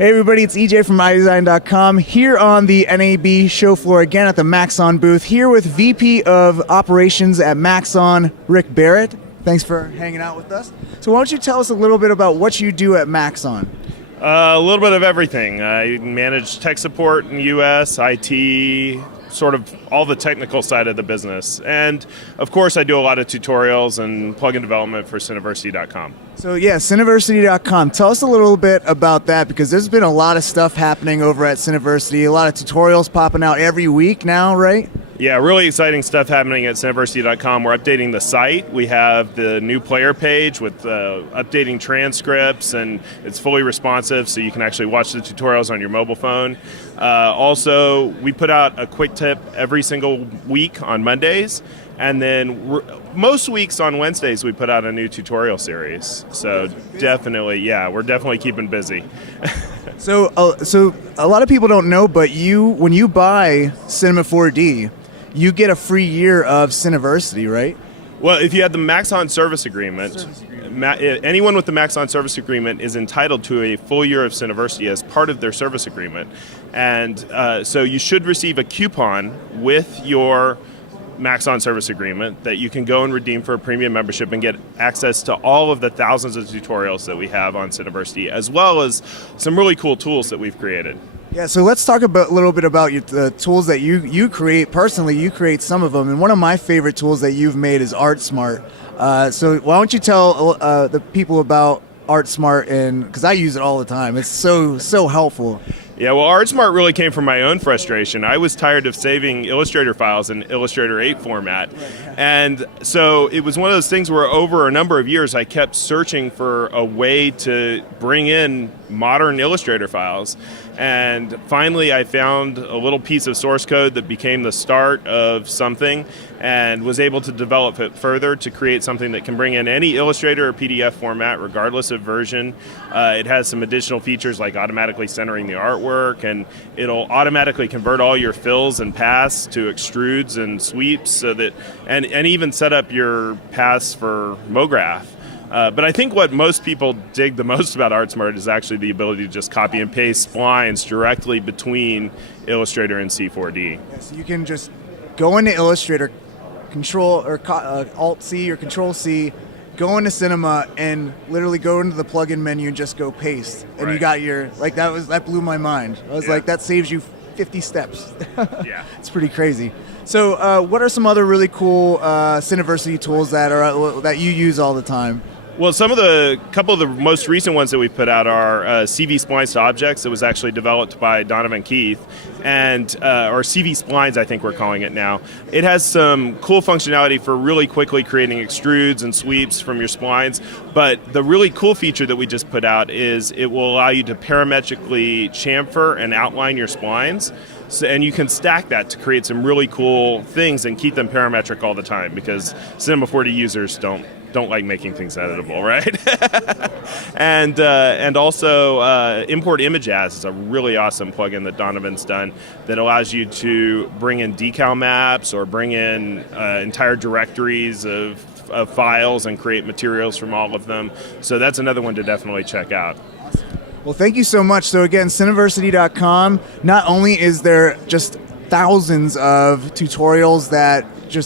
Hey everybody, it's EJ from iDesign.com here on the NAB show floor again at the Maxon booth, here with VP of Operations at Maxon, Rick Barrett. Thanks for hanging out with us. So why don't you tell us a little bit about what you do at Maxon? A little bit of everything. I manage tech support in the US, IT, sort of all the technical side of the business. And of course I do a lot of tutorials and plugin development for Cineversity.com. So yeah, Cineversity.com. Tell us a little bit about that, because there's been a lot of stuff happening over at Cineversity, a lot of tutorials popping out every week now, right? Yeah, really exciting stuff happening at Cineversity.com. We're updating the site. We have the new player page with updating transcripts, and it's fully responsive, so you can actually watch the tutorials on your mobile phone. Also, we put out a quick tip every single week on Mondays, and then most weeks on Wednesdays we put out a new tutorial series. So definitely, yeah, we're definitely keeping busy. So a lot of people don't know, but when you buy Cinema 4D, you get a free year of Cineversity, right? Well, if you have the Maxon service agreement, anyone with the Maxon service agreement is entitled to a full year of Cineversity as part of their service agreement. And so you should receive a coupon with your Maxon service agreement that you can go and redeem for a premium membership and get access to all of the thousands of tutorials that we have on Cineversity, as well as some really cool tools that we've created. Yeah, so let's talk a little bit about the tools that you create. Personally, you create some of them, and one of my favorite tools that you've made is ArtSmart. So why don't you tell the people about ArtSmart, and because I use it all the time. It's so helpful. Yeah, well, ArtSmart really came from my own frustration. I was tired of saving Illustrator files in Illustrator 8 format. And so it was one of those things where over a number of years I kept searching for a way to bring in modern Illustrator files. And finally I found a little piece of source code that became the start of something, and was able to develop it further to create something that can bring in any Illustrator or PDF format regardless of version. It has some additional features like automatically centering the artwork, and it'll automatically convert all your fills and paths to extrudes and sweeps, so that and even set up your paths for Brograph. But I think what most people dig the most about ArtSmart is actually the ability to just copy and paste splines directly between Illustrator and C4D. Yeah, so you can just go into Illustrator, Control or Alt-C or Control-C, go into Cinema, and literally go into the plugin menu and just go paste. And right. You got your, that blew my mind. I was like, that saves you 50 steps. Yeah. It's pretty crazy. So what are some other really cool Cineversity tools that you use all the time? Well, couple of the most recent ones that we put out are CV Splines to Objects. That was actually developed by Donovan Keith, and or CV Splines, I think we're calling it now. It has some cool functionality for really quickly creating extrudes and sweeps from your splines. But the really cool feature that we just put out is it will allow you to parametrically chamfer and outline your splines. So, and you can stack that to create some really cool things and keep them parametric all the time, because Cinema 4D users don't like making things editable, right? and also Import Image As is a really awesome plugin that Donovan's done that allows you to bring in decal maps or bring in entire directories of files and create materials from all of them. So that's another one to definitely check out. Well, thank you so much. So again, Cineversity.com, not only is there just thousands of tutorials that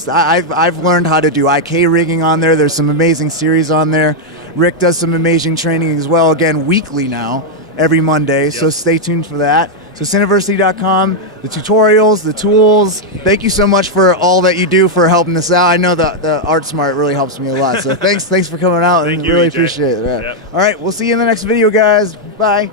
I've learned how to do IK rigging on there. There's some amazing series on there. Rick does some amazing training as well, again, weekly now, every Monday. Yep. So stay tuned for that. So Cineversity.com, the tutorials, the tools. Thank you so much for all that you do for helping us out. I know the ArtSmart really helps me a lot. So thanks for coming out. Thank and you, really EJ. appreciate it. Yep. All right, we'll see you in the next video, guys. Bye.